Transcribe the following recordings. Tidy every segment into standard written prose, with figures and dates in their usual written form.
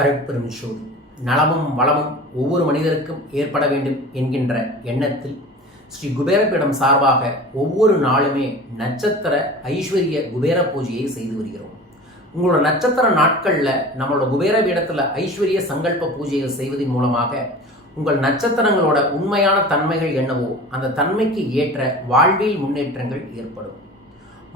அருட்பெரும் ஜோதி. நலமும் வளமும் ஒவ்வொரு மனிதருக்கும் ஏற்பட வேண்டும் என்கின்ற எண்ணத்தில் ஸ்ரீ குபேரபீடம் சார்பாக ஒவ்வொரு நாளுமே நட்சத்திர ஐஸ்வர்ய குபேர பூஜையை செய்து வருகிறோம். உங்களோட நட்சத்திர நாட்களில் நம்மளோட குபேரபீடத்தில் ஐஸ்வர்ய சங்கல்ப பூஜைகள் செய்வதன் மூலமாக உங்கள் நட்சத்திரங்களோட உண்மையான தன்மைகள் என்னவோ அந்த தன்மைக்கு ஏற்ற வாழ்வில் முன்னேற்றங்கள் ஏற்படும்.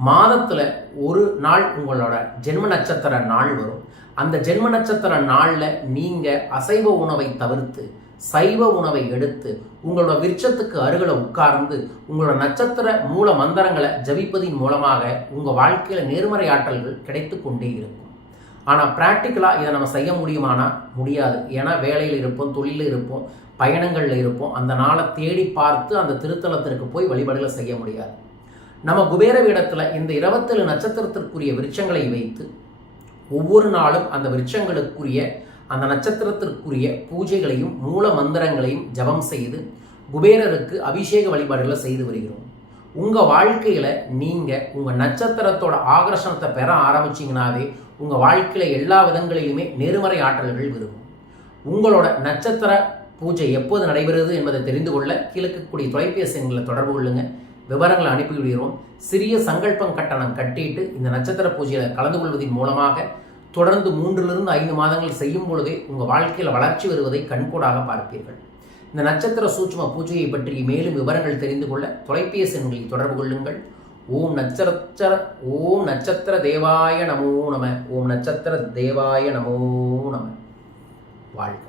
மாதத்தில் ஒரு நாள் உங்களோட ஜென்ம நட்சத்திர நாள் வரும். அந்த ஜென்ம நட்சத்திர நாளில் நீங்கள் அசைவ உணவை தவிர்த்து சைவ உணவை எடுத்து உங்களோட விருட்சத்துக்கு அருகில் உட்கார்ந்து உங்களோட நட்சத்திர மூல மந்திரங்களை ஜபிப்பதின் மூலமாக உங்கள் வாழ்க்கையில் நேர்மறை ஆற்றல்கள் கிடைத்து கொண்டே இருக்கும். ஆனால் ப்ராக்டிக்கலாக இதை நம்ம செய்ய முடியுமானா முடியாது. ஏன்னா வேலையில் இருப்போம், தொழிலில் இருப்போம், பயணங்களில் இருப்போம். அந்த நாளை தேடி பார்த்து அந்த திருத்தலத்திற்கு போய் வழிபாடுகளை செய்ய முடியாது. நம்ம குபேரபீடத்தில் இந்த 27 நட்சத்திரத்திற்குரிய விருட்சங்களை வைத்து ஒவ்வொரு நாளும் அந்த விருட்சங்களுக்குரிய அந்த நட்சத்திரத்திற்குரிய பூஜைகளையும் மூல மந்திரங்களையும் ஜபம் செய்து குபேரருக்கு அபிஷேக வழிபாடுகளை செய்து வருகிறோம். உங்கள் வாழ்க்கையில் நீங்கள் உங்கள் நட்சத்திரத்தோட ஆகர்ஷணத்தை பெற ஆரம்பிச்சிங்கனாவே உங்கள் வாழ்க்கையில் எல்லா விதங்களிலுமே நேர்மறை ஆற்றல்கள் விரும்பும். உங்களோட நட்சத்திர பூஜை எப்போது நடைபெறுது என்பதை தெரிந்து கொள்ள கீழக்கக்கூடிய தொலைபேசி எண்களை தொடர்பு கொள்ளுங்கள். விவரங்களை அனுப்பிவிடுகிறோம். சிறிய சங்கல்பம் கட்டணம் கட்டிட்டு இந்த நட்சத்திர பூஜையில் கலந்து கொள்வதன் மூலமாக தொடர்ந்து 3 to 5 மாதங்கள் செய்யும் பொழுதே உங்கள் வாழ்க்கையில் வளர்ச்சி வருவதை கண்கூடாக பார்ப்பீர்கள். இந்த நட்சத்திர சூட்சும பூஜையை பற்றி மேலும் விவரங்கள் தெரிந்து கொள்ள தொலைபேசி எண்களில் தொடர்பு கொள்ளுங்கள். ஓம் நட்சத்திர தேவாய நமோ நம. ஓம் நட்சத்திர தேவாய நமோ நம. வாழ்க.